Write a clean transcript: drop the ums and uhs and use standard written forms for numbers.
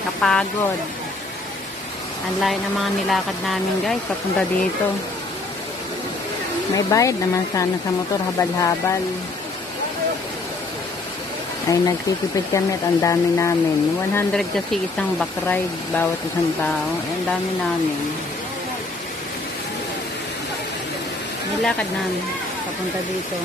Kapagod. Ang layo ng mga nilakad namin guys, papunta dito. May bayad naman sana sa motor, habal-habal. Ay nagtitipid kami at ang dami namin. 100 kasi isang back ride, bawat isang tao. Ay, ang dami namin. Nilakad namin papunta dito.